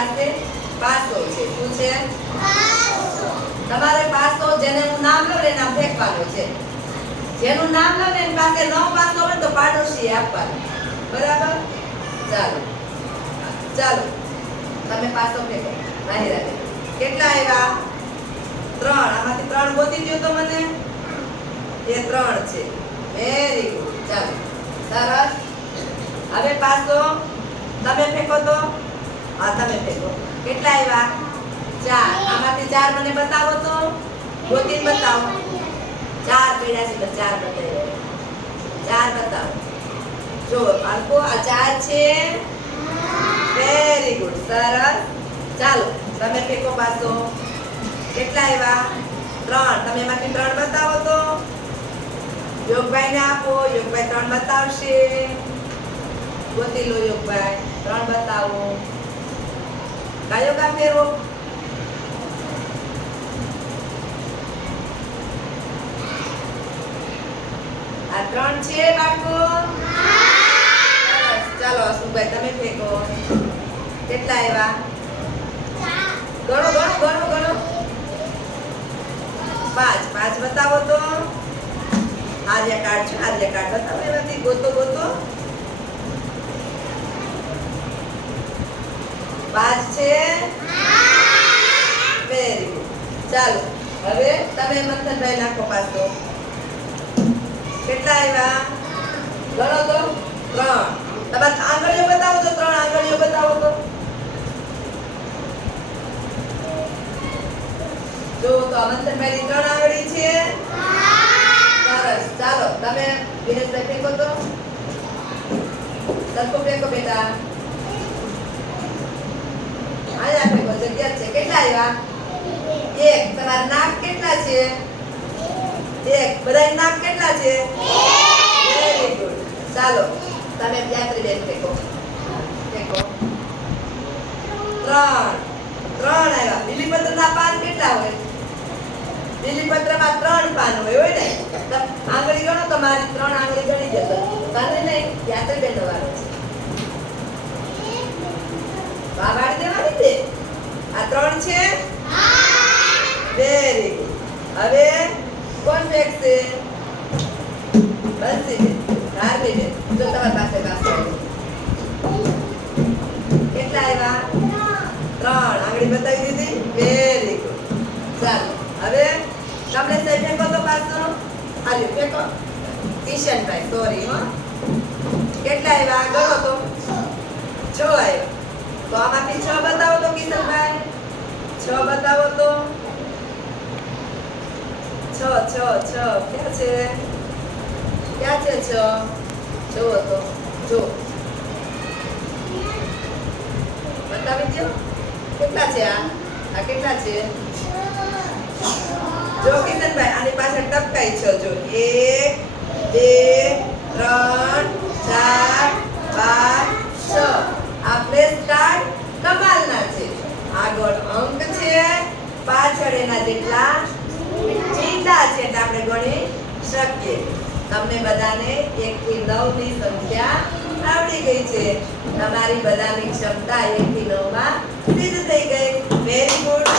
પાસે પાસો છે. શું છે? તમારે પાસો જેને હું નામ લઉં ને નામ ફેંકવાનો છે. જેનું નામ લઉં ને એની પાસે નો પાસો હોય તો પાડોશી આપવાનો. બરાબર? ચાલો ચાલો તમે પાસો ફેંકો. બહાર કેટલા આવ્યા? 3. આમાંથી 3 ગોતી દો તો મને. એ 3 છે. Very good. ચાલો સરસ. હવે પાસો તમે ફેંકો તો. હા તમે ફેંકો. કેટલા આવ્યા? 4. આમાંથી 4 મને બતાવો તો. ગોતીને બતાવો. 4 પડ્યા છે તો 4 બતાવો. 4 બતાવો. જો બાળકો આ 4 છે. Very good. સરસ. ચાલો તમે ફેંકો પાસો. કેટલા આવ્યા? 3. તમે એમાંથી 3 બતાવો તો. યોગભાઈ ને આપો. યોગભાઈ 3 બતાવશે. ગોતી લો યોગભાઈ. 3 બતાવો. કયો કામ ફેરવો? આ 3 છે બાળકો. ચાલો અશુભાઈ તમે ફેંકો. કેટલા આવ્યા? ગણો ગણો ગણો ગણો. 5 બતાવો તો. આજે કાર્ડ છે. આજે કાર્ડ બતાવો. એમાંથી ગોતો ગોતો. 5 છે. Very good. ચાલો હવે તમે મંથનભાઈ નાખો પાછો. કેટલા આવ્યા? ગણો તો. 3. તમારે આંગળીઓ બતાવો તો. 3 આંગળીઓ બતાવો તો. જો તો મંથનભાઈ ની 3 આંગળી છે. સરસ. ચાલો તમે વિનેશભાઈ ફેંકો તો. સરખો ફેંકો બેટા. આયા ફેંકો. જગ્યા છે. કેટલા આવ્યા? 1. તમારા નાક કેટલા છે? 1. બધાય નાક કેટલા છે? 1. Very good. ચાલો તમે યાત્રીબેન ફેંકો. ફેંકો. 3 આવ્યા. બીલીપત્રના પાન કેટલા હોય? બીલીપત્રમાં 3 પાન હોય ને. આંગળી ગણો તો મારી 3 આંગળી ગણી જતો. તને નહીં યાત્રીબેન નો વારો છે. વાળી દેવાની દે. આ 3 છે. Very good. હવે કોણ ફેંકશે? બંસીબેન. ધાર્મીબેન. જો તમારી પાસે પાસો કેટલા આવ્યા? 3 આંગળી બતાવી દીધી. Very good. ચાલો હવે તમને સહી ફેંકો તો પાછો. હાલ્યો ફેંકો. કિશનભાઈ સોરી હો. કેટલા આવ્યા? ગણો તો. 6 આવ્યા. તો આમાંથી 6 બતાવો તો કિશનભાઈ. 6 બતાવો તો. 6 ક્યાં છે? ક્યાં છે 6? જો તો જો બતાવી દો. કેટલા છે આ કેટલા છે? જો કિશનભાઈ આની પાછળ ટપકાઈ 6 જો. 1 2 3 4 5 6. આ પ્લેસ કાર્ડ કમાલના છે. આગળ અંક છે. પાછળ એના જેટલા ચીંડા છે એટલે આપણે ગણી શકીએ. તમને બધાને 1 થી 9 ની સંખ્યા આવડી ગઈ છે. તમારી બધાની ક્ષમતા 1 થી 9 માં સિદ્ધ થઈ ગઈ. Very good.